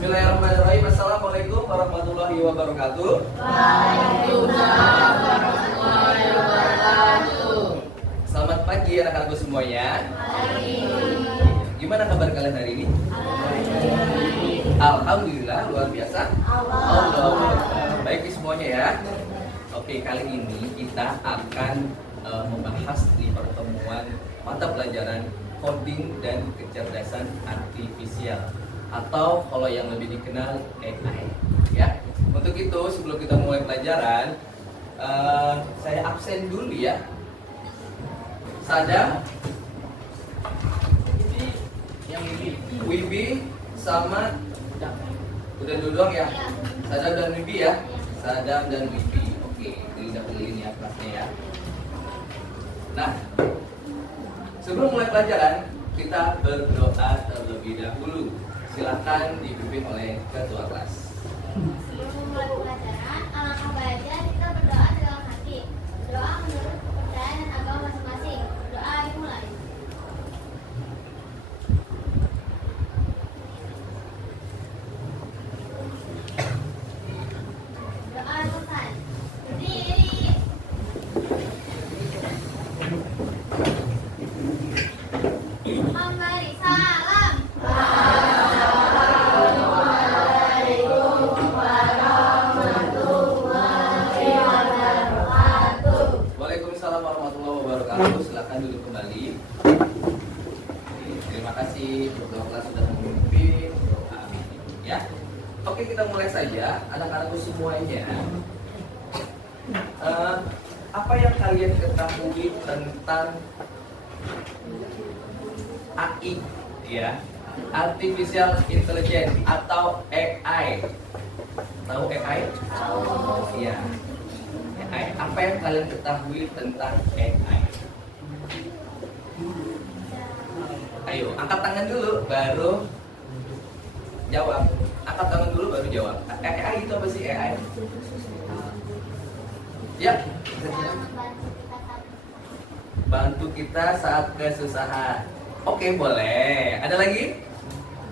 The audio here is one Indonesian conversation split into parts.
Bismillahirrahmanirrahim. Assalamualaikum warahmatullahi wabarakatuh. Waalaikumsalam warahmatullahi wabarakatuh. Selamat pagi anak-anakku semuanya. Pagi. Gimana kabar kalian hari ini? Alhamdulillah, luar biasa. Allah. Baik semuanya ya. Oke, kali ini kita akan membahas di pertemuan mata pelajaran coding dan kecerdasan artifisial, atau kalau yang lebih dikenal AI ya. Untuk itu sebelum kita mulai pelajaran, saya absen dulu ya. Sadam, yang ini Wibi sama udah dulu doang ya. Sadam dan Wibi ya. Sadam dan Wibi. Oke, ini udah keliling ya kelasnya ya. Nah, sebelum mulai pelajaran, kita berdoa terlebih dahulu. Silakan dipimpin oleh ketua kelas. Sebelum mulai pelajaran, alangkah baiknya kita berdoa dalam hati. Doa menurut kepercayaan dan agama masing-masing. Doa dimulai. Doa selesai. Berdiri. Memberi salam. Waalaikumsalam warahmatullahi wabarakatuh. Silakan duduk kembali. Terima kasih ketua kelas sudah memimpin doa ya. Oke, kita mulai saja anak-anakku semuanya. Apa yang kalian ketahui tentang AI ya? Artificial Intelligence atau AI. Tahu AI? Tahu. Ya. AI. Apa yang kalian ketahui tentang AI? Ayo, angkat tangan dulu baru jawab. Angkat tangan dulu baru jawab. AI itu apa sih AI? Ya. Bantu kita saat kesusahan. Oke, boleh. Ada lagi?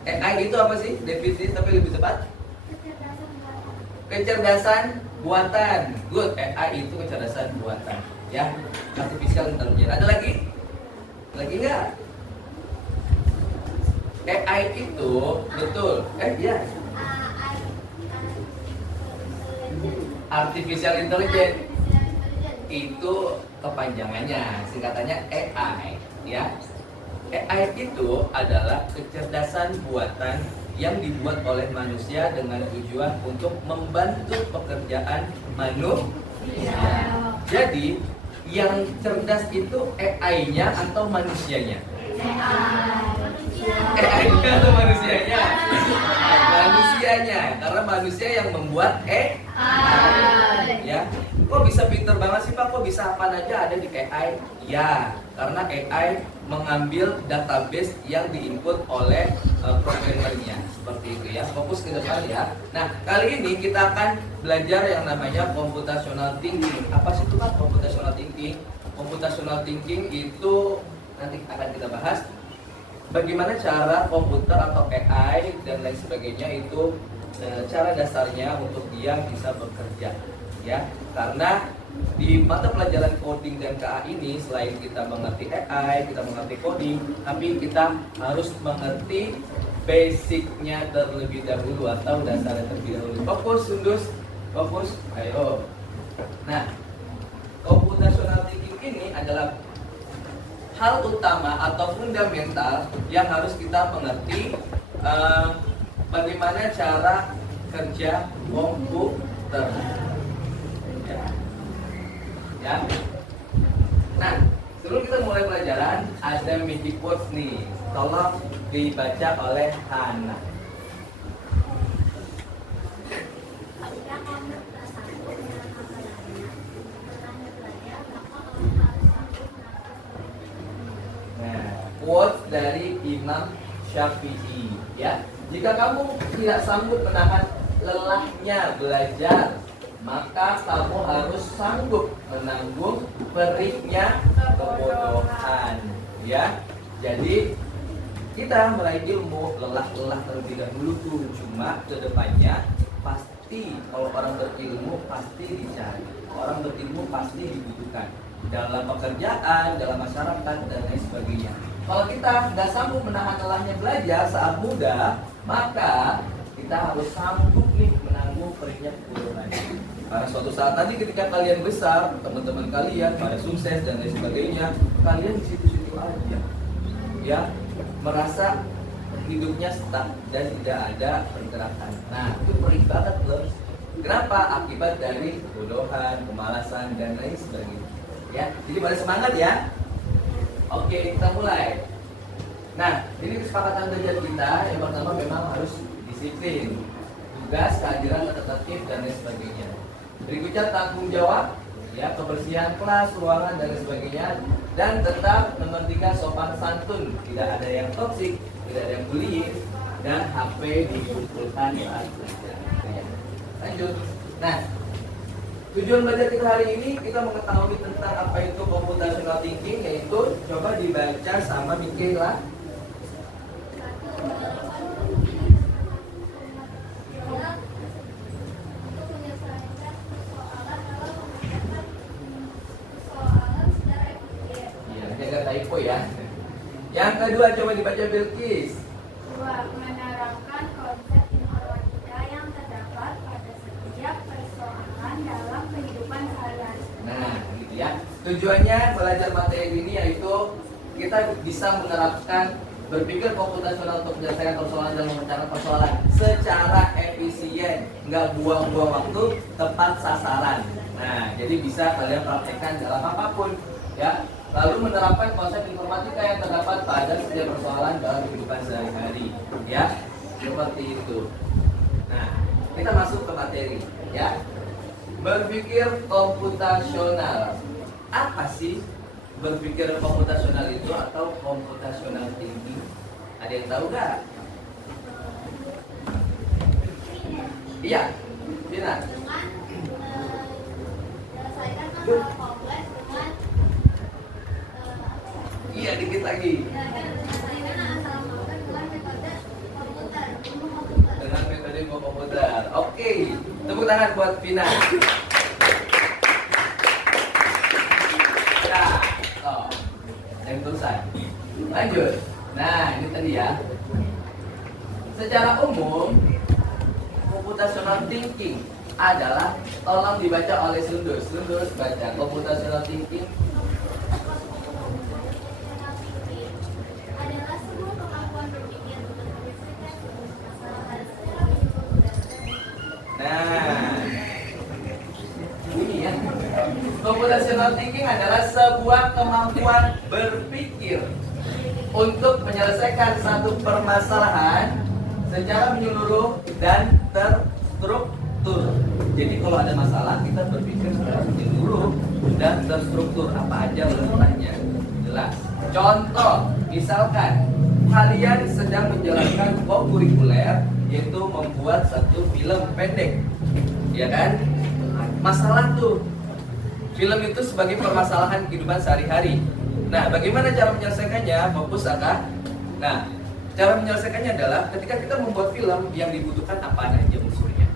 AI itu apa sih? Definisi tapi lebih cepat. Kecerdasan buatan. Good. AI itu kecerdasan buatan. Ya. Artificial intelligence. Ada lagi? Lagi nggak? AI itu betul. Ya. Artificial intelligence itu kepanjangannya, singkatannya AI ya. AI itu adalah kecerdasan buatan yang dibuat oleh manusia dengan tujuan untuk membantu pekerjaan manusia. Jadi yang cerdas itu AI-nya atau manusianya? AI-nya atau manusianya? Manusianya, karena manusia yang membuat AI. Ya. Kok bisa pinter banget sih Pak? Kok bisa apa aja ada di AI? Ya, karena AI mengambil database yang diinput oleh programmernya. Seperti itu ya. Fokus ke depan ya. Nah, kali ini kita akan belajar yang namanya computational thinking. Apa sih itu Pak computational thinking? Computational thinking itu nanti akan kita bahas bagaimana cara komputer atau AI dan lain sebagainya itu cara dasarnya untuk dia bisa bekerja ya. Karena di mata pelajaran coding dan KA ini selain kita mengerti AI, kita mengerti coding, tapi kita harus mengerti basicnya terlebih dahulu atau dasarnya terlebih dahulu. Fokus, Sundus, fokus, ayo. Nah, computational thinking ini adalah hal utama atau fundamental yang harus kita mengerti bagaimana cara kerja komputer. Ya. Nah, sebelum kita mulai pelajaran, ada mini quotes nih. Tolong dibaca oleh Hana. Jika kamu tak sanggup dengan hafalannya, bertanya belajar, maka kamu harus sanggup melakukan. Nah, quotes dari Imam Syafi'i ya. Jika kamu tidak sanggup menahan lelahnya belajar, maka kamu harus sanggup menanggung perihnya kebodohan ya. Jadi kita meraih ilmu lelah-lelah terlebih dahulu tuh. Cuma kedepannya pasti kalau orang berilmu pasti dicari, orang berilmu pasti dibutuhkan dalam pekerjaan, dalam masyarakat dan lain sebagainya. Kalau kita nggak sanggup menahan lelahnya belajar saat muda, maka kita harus sanggup nih menanggung perihnya kemudian. Karena suatu saat nanti ketika kalian besar, teman-teman kalian pada sukses dan lain sebagainya, kalian di situ-situ aja, ya, merasa hidupnya stuck dan tidak ada pergerakan. Nah, itu perih banget loh. Kenapa? Akibat dari kebodohan, kemalasan dan lain sebagainya. Ya, jadi pada semangat ya. Oke, kita mulai. Nah, ini kesepakatan belajar kita yang pertama memang harus disiplin, tugas, kehadiran, tata tertib dan lain sebagainya. Berikutnya tanggung jawab, ya, kebersihan kelas, ruangan dan lain sebagainya, dan tetap mementingkan sopan santun, tidak ada yang toksik, tidak ada yang bullying, dan HP dikumpulkan saat belajar. Lanjut. Nah, tujuan belajar kita hari ini kita mengetahui tentang apa itu computational thinking, yaitu coba dibaca sama Mikaela. Ya. Yang kedua coba dibaca Bilqis. 2. Menerapkan konsep informatika yang terdapat pada setiap persoalan dalam kehidupan sehari-hari. Nah, gitu ya. Tujuannya belajar materi ini yaitu kita bisa menerapkan berpikir komputasional untuk menyelesaikan persoalan dan memecahkan persoalan secara efisien, nggak buang-buang waktu, tepat sasaran. Nah, jadi bisa kalian praktekkan dalam apapun, ya. Lalu menerapkan konsep informatika yang terdapat pada setiap persoalan dalam kehidupan sehari-hari, ya, seperti itu. Nah, kita masuk ke materi, ya. Berpikir komputasional. Apa sih berpikir komputasional itu atau computational thinking? Ada yang tahu nggak? Iya, Dina. Dengan menyelesaikan masalah kompleks dengan Iya, dikit lagi. menyelesaikan masalah kompleks dengan metode komputer, ilmu komputer. Dengan metode ilmu komputer. Oke, tepuk tangan buat Vina. Nah, yang terusan. Lanjut. Nah, ini tadi ya. Secara umum, computational thinking adalah, tolong dibaca oleh Sundus. Sundus baca computational thinking. Adalah sebuah kemampuan berpikir untuk menyelesaikan masalah secara menyeluruh. Nah, bunyi ya. Computational thinking adalah sebuah kemampuan berpikir untuk menyelesaikan satu permasalahan secara menyeluruh dan terstruktur. Jadi kalau ada masalah kita berpikir secara menyeluruh dan terstruktur, apa aja letaknya jelas. Contoh, misalkan kalian sedang menjalankan kurikuler, yaitu membuat satu film pendek, ya kan? Masalah tuh, film itu sebagai permasalahan kehidupan sehari-hari. Nah, bagaimana cara menyelesaikannya? Fokus akan. Nah, cara menyelesaikannya adalah ketika kita membuat film yang dibutuhkan apa aja unsurnya.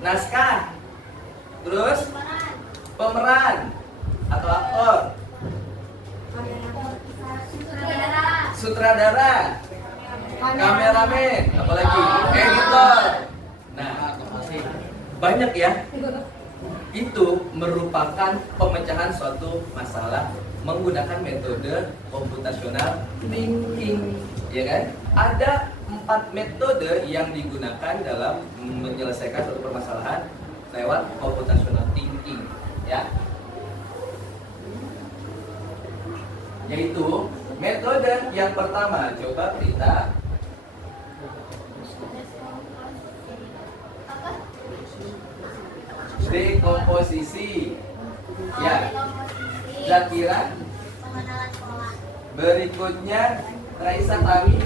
Naskah, terus pemeran atau aktor, sutradara, kameramen, apalagi editor. Nah, banyak ya. Itu merupakan pemecahan suatu masalah menggunakan metode computational thinking, ya kan? Ada 4 metode yang digunakan dalam menyelesaikan suatu permasalahan lewat computational thinking, ya. Yaitu metode yang pertama, coba kita dekomposisi. Ya, Zakira. Pengenalan sekolah. Berikutnya Raisa Tami.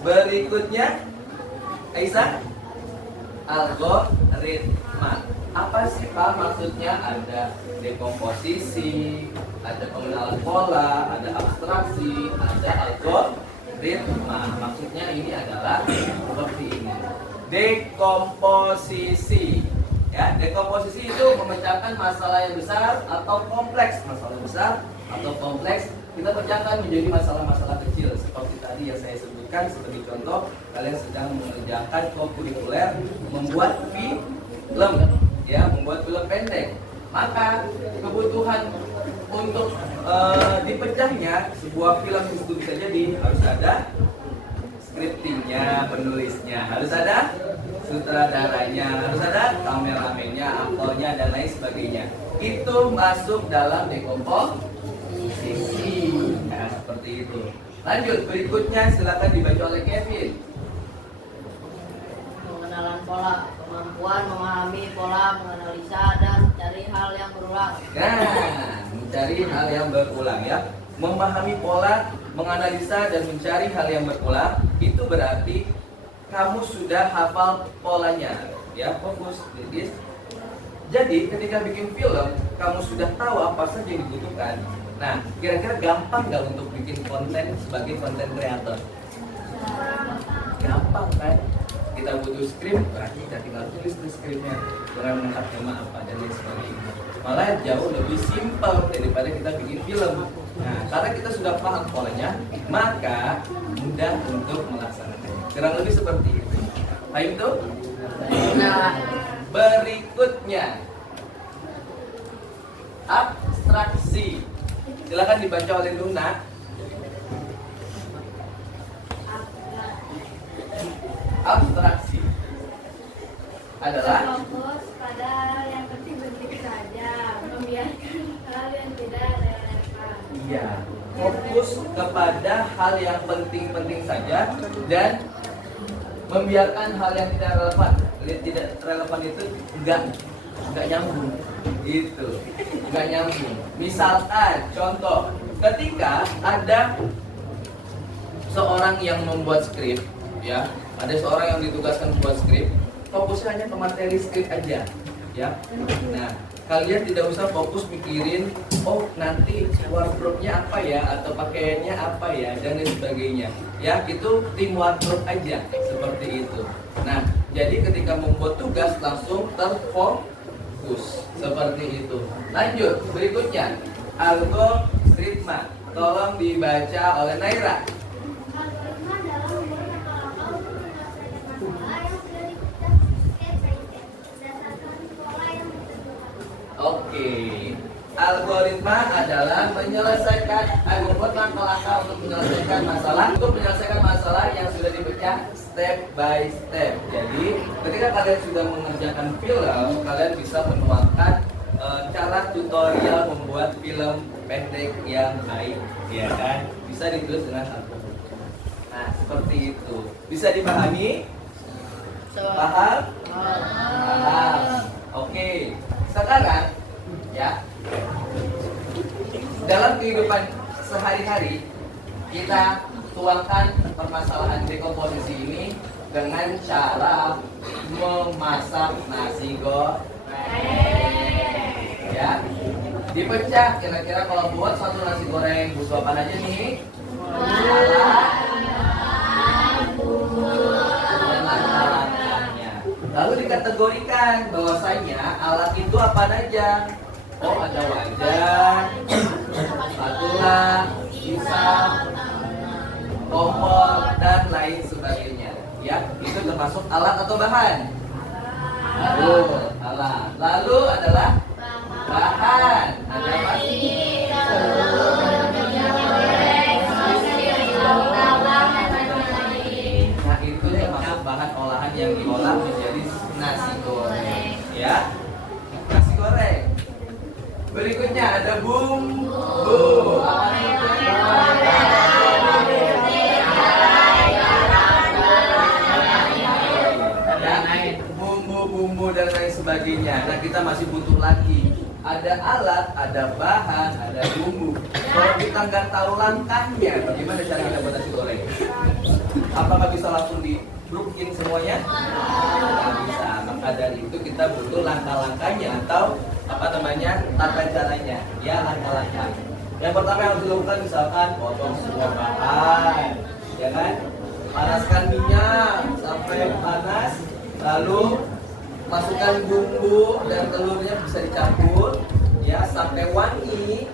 Berikutnya Aisyah. Algoritma. Apa sih Pak maksudnya? Ada dekomposisi, ada pengenalan pola, ada abstraksi, ada algoritma. Maksudnya ini adalah seperti ini. Dekomposisi. Ya, dekomposisi itu memecahkan masalah yang besar atau kompleks. Masalah besar atau kompleks kita pecahkan menjadi masalah-masalah kecil. Seperti tadi yang saya sebutkan sebagai contoh, kalian sedang mengerjakan kokurikuler membuat film, ya, membuat film pendek. Maka kebutuhan untuk dipecahnya sebuah film itu bisa jadi harus ada scriptingnya, penulisnya, harus ada sutradaranya, harus ada kameramennya, aktornya, dan lain sebagainya. Itu masuk dalam dekomposisi. Nah, seperti itu. Lanjut, berikutnya silakan dibaca oleh Kevin. Pengenalan pola, kemampuan memahami pola, menganalisa dan mencari hal yang berulang. Nah, mencari hal yang berulang ya. Memahami pola, menganalisa dan mencari hal yang berulang itu berarti kamu sudah hafal polanya, ya. Fokus, Lidis. Jadi ketika bikin film, kamu sudah tahu apa saja yang dibutuhkan. Nah, kira-kira gampang nggak untuk bikin konten sebagai konten kreator? Gampang kan? Kita butuh skrip, berarti kita tinggal tulis di skripnya dengan mengangkat tema apa dan lain sebagainya. Malah jauh lebih simpel daripada kita bikin film. Nah, karena kita sudah paham polanya, maka mudah untuk melaksanakannya. Kurang lebih seperti itu. Paham itu? Nah, berikutnya abstraksi. Silakan dibaca oleh Luna. Abstraksi adalah fokus pada hal yang penting-penting saja, membiarkan hal yang tidak relevan. iya, fokus kepada hal yang penting-penting saja dan membiarkan hal yang tidak relevan. Tidak relevan itu enggak nyambung. Gitu. Enggak nyambung. Misalkan contoh, ketika ada seorang yang membuat skrip, ya, ada seorang yang ditugaskan membuat skrip, fokusnya hanya ke materi skrip aja, ya. Nah, kalian tidak usah fokus mikirin, oh nanti wardrobe-nya apa ya, atau pakaiannya apa ya, dan lain sebagainya. Ya, itu tim wardrobe aja, seperti itu. Nah, jadi ketika membuat tugas langsung terfokus, seperti itu. Lanjut, berikutnya, algoritma. Tolong dibaca oleh Naira. Algoritma adalah membuat langkah-langkah untuk menyelesaikan masalah yang sudah dipecah step by step berdasarkan pola yang ditentukan. Oke, algoritma adalah membuat langkah-langkah untuk menyelesaikan masalah yang sudah dipecah step by step. Jadi, ketika kalian sudah mengerjakan film, kalian bisa menuangkan cara tutorial membuat film pendek yang baik, ya kan? Bisa ditulis dengan algoritma. Nah, seperti itu. Bisa dipahami? Paham? Paham. Oke. Sekarang, ya, dalam kehidupan sehari-hari kita tuangkan permasalahan dekomposisi ini dengan cara memasak nasi goreng. Ya, dipecah. Kira-kira kalau buat satu nasi goreng butuh apa aja nih? Alat-alatnya. Lalu dikategorikan bahwasanya alat itu apa aja? Oh, ada wajan, spatula, pisau, kompor, dan lain sebagainya. Ya, itu termasuk alat atau bahan? Alat. Lalu adalah bahan. Ada apa? Nah, itu termasuk bahan olahan yang diolah menjadi nasi goreng. Ya, nasi goreng. Berikutnya ada bumbu. Apa itu? Bumbu dan lain sebagainya. Nah, kita masih butuh lagi. Ada alat, ada bahan, ada bumbu. Kalau kita nggak tahu langkahnya, bagaimana cara kita buat nasi goreng? Apakah bisa langsung dibrukin semuanya? Nggak bisa. Maka dari itu kita butuh langkah-langkahnya atau apa namanya tata caranya, ya langkah-langkah. Yang pertama yang harus dilakukan misalkan potong semua bahan, ya kan? Panaskan minyak sampai panas, lalu masukkan bumbu dan telurnya bisa dicampur, ya sampai wangi.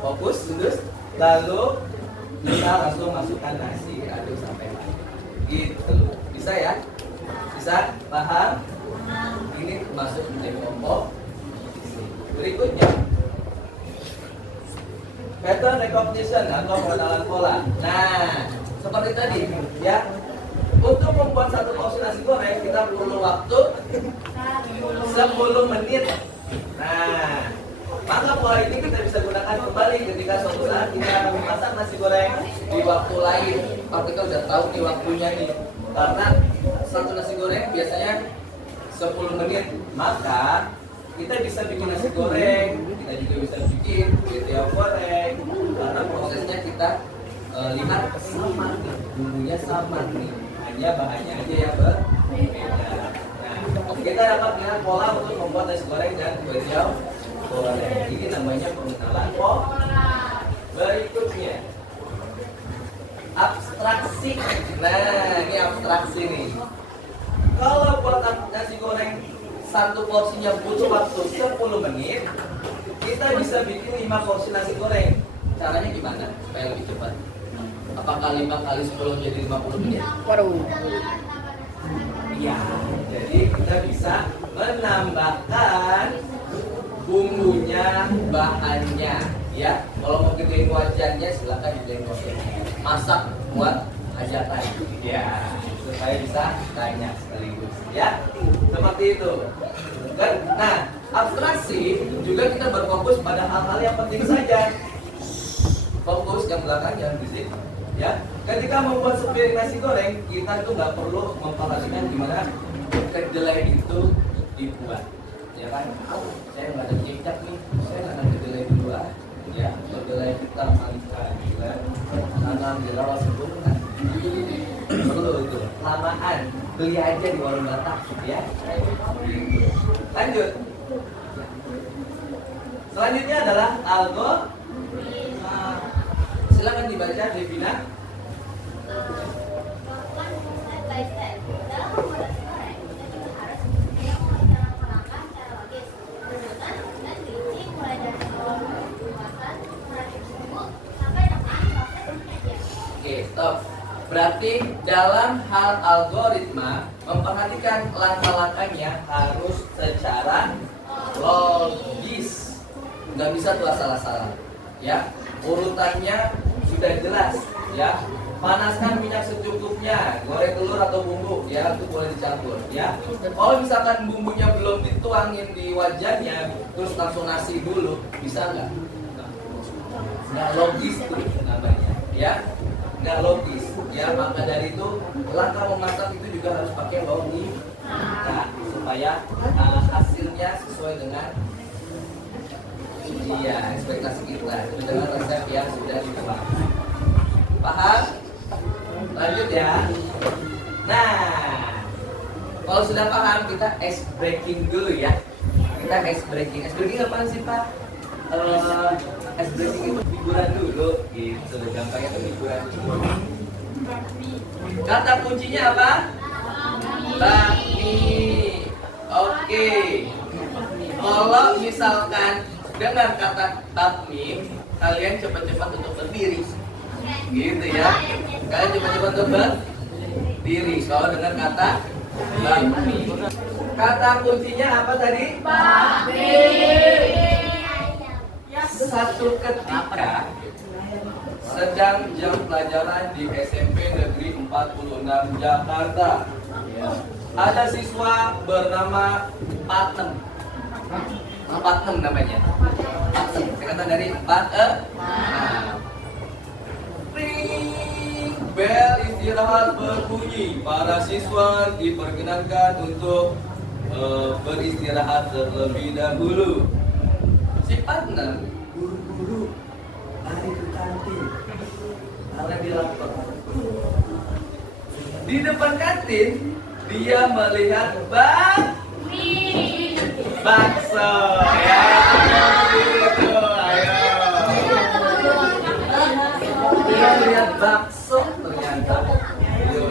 Fokus, terus, lalu kita langsung masukkan nasi, aduk sampai wangi. Gitu, bisa ya? Bisa? Paham? Ini masuk menjadi kelompok. Berikutnya, pattern recognition atau pengenalan pola. Nah, seperti tadi, ya. Untuk membuat satu porsi nasi goreng kita perlu waktu 10 menit. Nah, maka pola ini kita bisa gunakan kembali ketika suatu saat kita akan memasak nasi goreng di waktu lain. Maka kita udah tahu nih waktunya nih. Karena satu nasi goreng biasanya 10 menit. Maka kita bisa bikin nasi goreng, kita juga bisa bikin kue goreng. Karena prosesnya kita lihat sama nih, bumbunya sama nih. Hanya bahannya aja yang berbeda. Nah, kita dapat lihat pola untuk membuat nasi goreng dan kue goreng. Ini namanya pengenalan pola. Berikutnya, abstraksi. Nah, ini abstraksi nih. Kalau buat nasi goreng satu porsinya butuh waktu 10 menit, kita bisa bikin 5 porsi nasi goreng. Caranya gimana supaya lebih cepat? Apakah 5 kali 10 jadi 50 menit? Waduh. Iya, jadi kita bisa menambahkan bumbunya, bahannya, ya. Kalau mau gedein wajannya silakan gedein wajannya. Masak buat hajatan, ya, supaya bisa banyak sekaligus, ya. Seperti itu. Kan? Nah, abstraksi juga kita berfokus pada hal-hal yang penting saja. Fokus yang belakang jangan berisik, ya. Ketika membuat sepiring nasi goreng, kita tuh nggak perlu memperhatikan gimana kedelai itu dibuat. Ya kan, saya nggak ada cicak nih, saya nggak ada kedelai dua, ya kedelai kita malikan, ya tanam di rawa sebelumnya, perlu itu, lamaan, beli aja di warung Batak, ya. Lanjut, selanjutnya adalah algoritma. Silakan dibaca Devina. Melakukan step by step. Dalam membuat nasi goreng, kita juga harus mengajarkan langkah secara logis. Urutan dan rinci mulai dari awal pembuatan, meracik bumbu, sampai dengan proses penyajian. Oke, stop. Berarti dalam hal algoritma memperhatikan langkah-langkahnya harus secara logis. Nggak bisa tuh asal-asalan. Ya, urutannya sudah jelas. Ya, panaskan minyak secukupnya, goreng telur atau bumbu, ya itu boleh dicampur. Ya, kalau misalkan bumbunya belum dituangin di wajannya, terus langsung nasi dulu, bisa nggak? Nggak logis tuh namanya. Ya, nggak logis. Ya, maka dari itu langkah memasak itu juga harus pakai logika supaya hasilnya sesuai dengan ekspektasi kita, dengan resep yang sudah dibuat. Paham? Lanjut ya. Nah, kalau sudah paham kita ice breaking dulu ya. Kita ice breaking. Ice breaking apa sih Pak? Ice breaking itu hiburan dulu, gitu. Gampangnya itu hiburan dulu. Kata kuncinya apa? Bakmi. Oke. Kalau misalkan dengan kata bakmi, kalian cepat-cepat untuk berdiri, gitu ya. Kalian cepat-cepat untuk berdiri. Kalau dengan kata bakmi, kata kuncinya apa tadi? Bakmi. Satu ketika sedang jam pelajaran di SMP Negeri 46 Jakarta, ada siswa bernama Patem. Patem namanya. Patem. Singkatan dari Ring bel istirahat berbunyi. Para siswa diperkenankan untuk beristirahat terlebih dahulu. Si Patem buru-buru lari ke kantin karena dia lapar. Di depan kantin dia melihat bakmi. bakso. Ya, gitu. Ayo. Dia melihat bakso ternyata.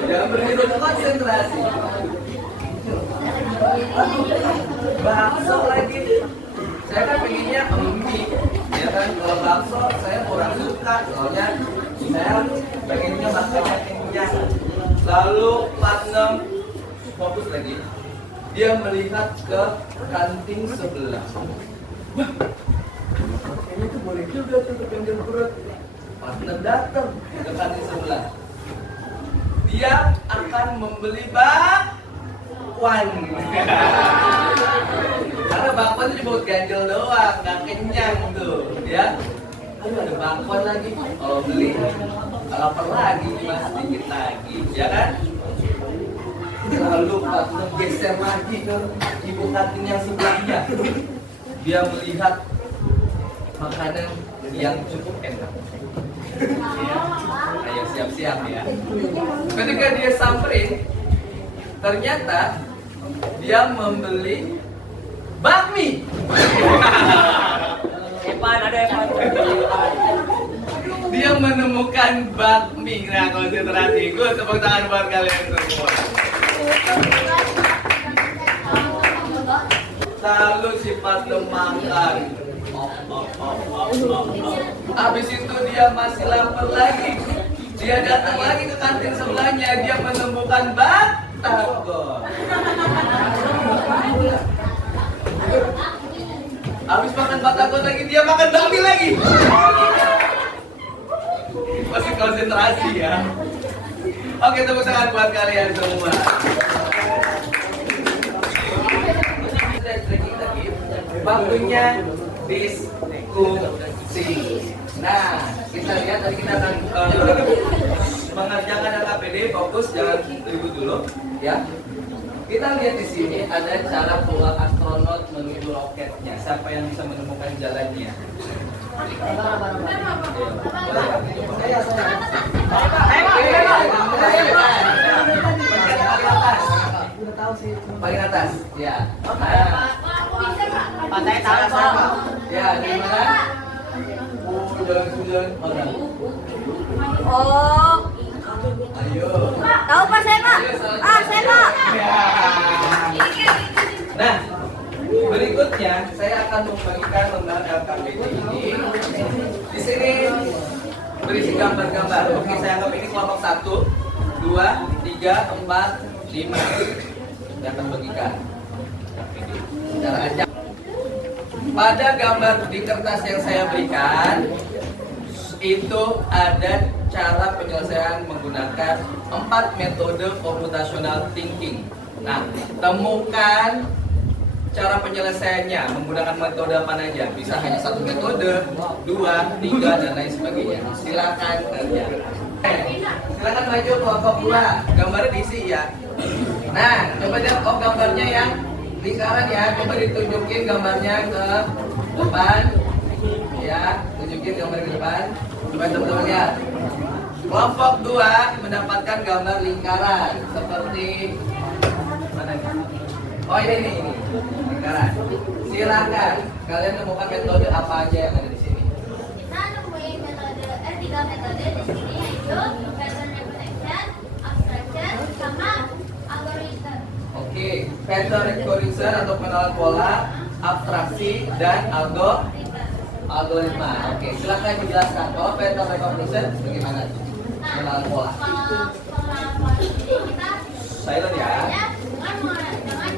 Jangan berhenti konsentrasi. Bakso lagi. Saya kan pengennya mie, ya kan? Kalau bakso saya kurang suka, soalnya saya pengennya makannya kenyang. Lalu Pak Nem fokus lagi. Dia melihat ke kantin sebelah. Wah, kayaknya itu boleh juga tuh untuk ganjil perut. Pak Nem datang ke kantin sebelah. Dia akan membeli bakwan. Karena bakwan itu buat ganjel doang, nggak kenyang tuh, ya. Aduh, ada bakwan lagi. Kalau beli, lapar lagi, mas sedikit lagi, ya kan? Lalu Pak Nem geser lagi ke ibu kantin yang sebelahnya. Dia melihat makanan yang cukup enak. Ayo siap-siap ya. Ketika dia samperin, ternyata dia membeli bakmi. Epan ada Epan. Dia menemukan bakmi. Nah, konsentrasi. Gue tepuk tangan buat kalian semua. Lalu si Pak Nem makan. Habis itu dia masih lapar lagi. Dia datang lagi ke kantin sebelahnya. Dia menemukan batagor. Habis makan batagor lagi, dia makan bakmi lagi. Masih konsentrasi ya. Oke, tepuk tangan buat kalian semua. Waktunya diskusi. Nah, kita lihat tadi kita akan mengerjakan LKPD, fokus jangan ribut dulu, ya. Kita lihat di sini ada cara keluar astronot menuju roketnya. Siapa yang bisa menemukan jalannya? Paling atas, ya. Pantai tahu. Ya, di mana? Jalan orang. Oh, Ayo. tahu Pak saya Pak? Saya Pak. Ya. Nah, berikutnya saya akan membagikan lembar LKPD ini. Di sini berisi gambar-gambar. Oke, saya anggap ini kelompok 1, 2, 3, 4, 5. Saya akan bagikan secara acak. Pada gambar di kertas yang saya berikan, itu ada cara penyelesaian menggunakan 4 metode computational thinking. Nah, temukan cara penyelesaiannya menggunakan metode apa aja. Bisa hanya 1 metode, 2, 3, dan lain sebagainya. Silakan kerja. Silakan maju kelompok 2. Gambarnya diisi ya. Nah, coba lihat gambarnya yang lingkaran ya. Coba ditunjukin gambarnya ke depan. Ya, tunjukin gambar ke depan. Coba teman-teman lihat. Kelompok 2 mendapatkan gambar lingkaran seperti mana nih? Oh ini lingkaran. Silakan kalian temukan metode apa aja yang ada di sini. Kita nemuin metode 3 metode di sini yaitu pattern recognition, abstraction, sama algoritma. Oke, pattern recognition atau pengenalan pola, abstraksi dan algoritma. Oke, silakan dijelaskan. Kalau pattern recognition bagaimana? Pengenalan pola. Kalau pengenalan pola ini kita Silent ya. dengan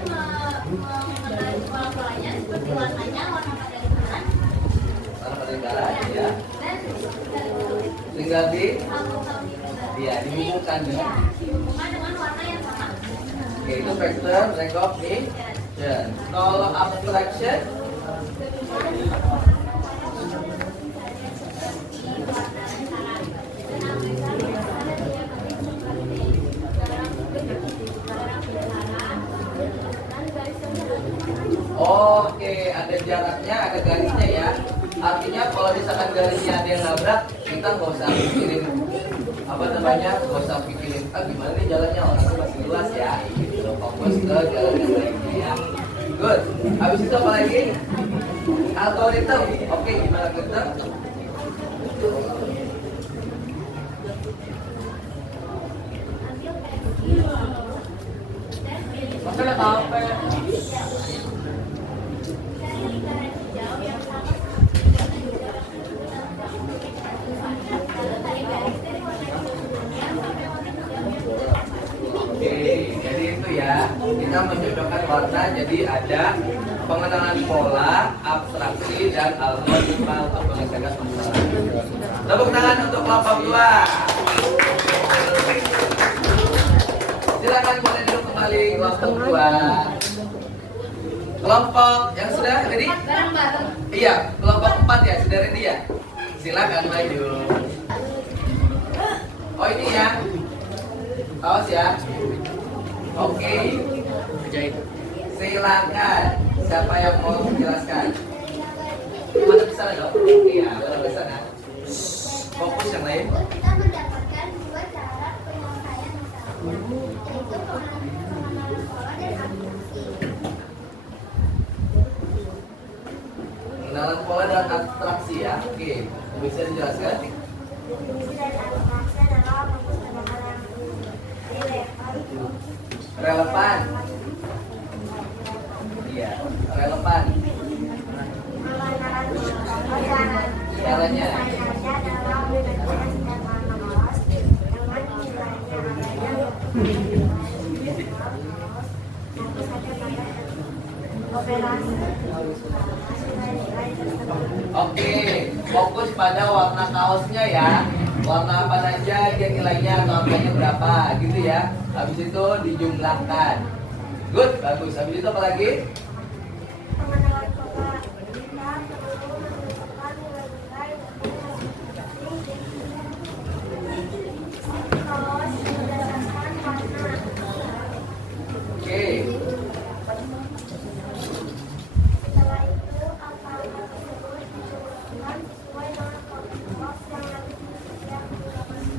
mengenali pola-polanya seperti warnanya, warna pada lingkaran, Warna pada lingkaran ya. dan Tinggal di sambung-sambung dihubungkan dengan. dihubungkan dengan warna yang sama. Oke, itu pattern recognition. Kalau abstraction Oke, ada jaraknya, ada garisnya ya. Artinya kalau misalkan garisnya ada yang nabrak, kita nggak usah pikirin nggak usah pikirin gimana nih jalannya, orang itu masih luas ya. Gitu, fokus ke jalan yang lainnya ya. Good. Habis itu apa lagi? Algoritma. Oke, gimana algoritma? Masa ada HP? Cari lingkaran hijau yang sama lalu tarik garis dari warna hijaunya sampai warna hijau yang sama. Oke, jadi itu ya. Kita mencocokkan warna jadi ada pengenalan pola, abstraksi, dan algoritma untuk menyelesaikan permasalahan. Tepuk tangan untuk kelompok 2. Silakan boleh duduk kembali kelompok 2. Kelompok yang sudah ready? Bareng-bareng. Iya, kelompok 4 ya, sudah ready ya? Silakan maju. Oh ini ya. Awas ya. Oke. Silakan. Siapa yang mau menjelaskan? Mana di sana dong? Iya, mana di sana? Fokus yang lain. Kita mendapatkan dua cara penyelesaian masalah, yaitu pengenalan pola dan abstraksi. Pengenalan pola dan abstraksi ya. Oke, bisa dijelaskan? Definisi dari abstraksi adalah fokus pada hal yang Relevan. Iya, relevan. Caranya. Oke, fokus pada warna kaosnya ya. Warna apa saja, dia nilainya atau angkanya berapa, gitu ya. Habis itu dijumlahkan. Good, bagus. Habis itu apa lagi? Pengenalan pola. Kita perlu menentukan nilai-nilai kaos berdasarkan warna. Oke. Setelah itu, angka-angka tersebut dicontohkan sesuai dengan kaos yang nanti digunakan.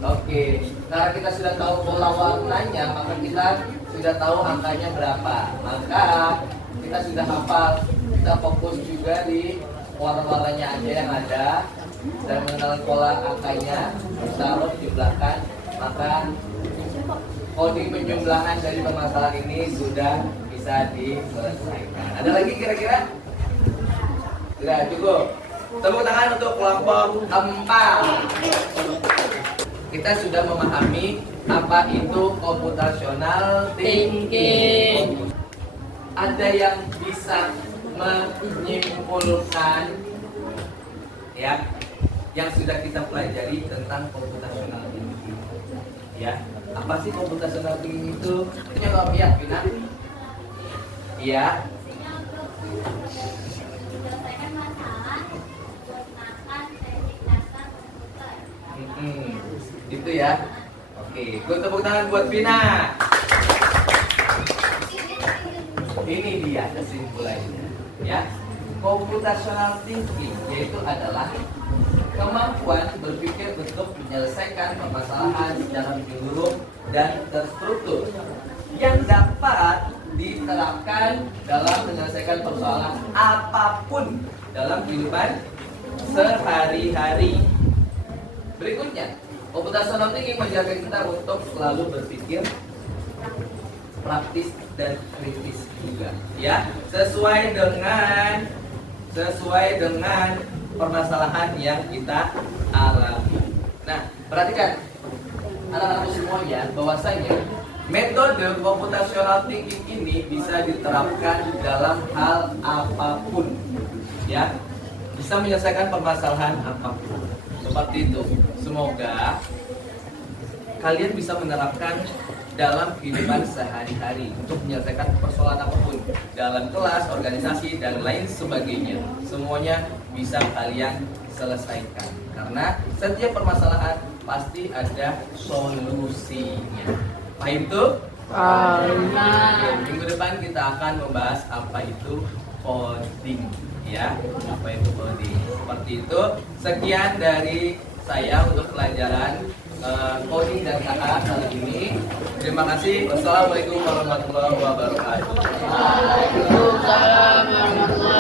Oke, karena kita sudah tahu pola warnanya, maka kita sudah tahu angkanya berapa. Maka kita sudah hafal. Kita fokus juga di warna-warnanya aja yang ada dan mengenal pola angkanya, taruh jumlahkan. Maka coding penjumlahan dari permasalahan ini sudah bisa diselesaikan. Ada lagi kira-kira? Sudah cukup. Tepuk tangan untuk kelompok 4. Kita sudah memahami apa itu computational thinking. Ada yang bisa menyimpulkan ya yang sudah kita pelajari tentang computational thinking. Ya, apa sih computational thinking itu? Itu jawab ya, Vina. Iya. Menyelesaikan masalah menggunakan teknik dasar komputer. Gitu ya. Oke, gue tepuk tangan buat Vina. Ini dia kesimpulannya, ya. Computational thinking yaitu adalah kemampuan berpikir untuk menyelesaikan permasalahan secara menyeluruh dan terstruktur yang dapat diterapkan dalam menyelesaikan persoalan apapun dalam kehidupan sehari-hari. Berikutnya, computational thinking menjaga kita untuk selalu berpikir praktis dan kritis juga, ya, sesuai dengan permasalahan yang kita alami. Nah, perhatikan anak-anakku semuanya bahwasanya metode computational thinking ini bisa diterapkan dalam hal apapun, ya, bisa menyelesaikan permasalahan apapun. Seperti itu. Semoga kalian bisa menerapkan dalam kehidupan sehari-hari untuk menyelesaikan persoalan apapun dalam kelas, organisasi, dan lain sebagainya. Semuanya bisa kalian selesaikan karena setiap permasalahan pasti ada solusinya. Paham tuh? Minggu depan kita akan membahas apa itu coding, ya, apa itu coding. Seperti itu. Sekian dari saya untuk pelajaran coding dan AA kali ini. Terima kasih. Wassalamualaikum warahmatullahi wabarakatuh. Waalaikumsalam warahmatullahi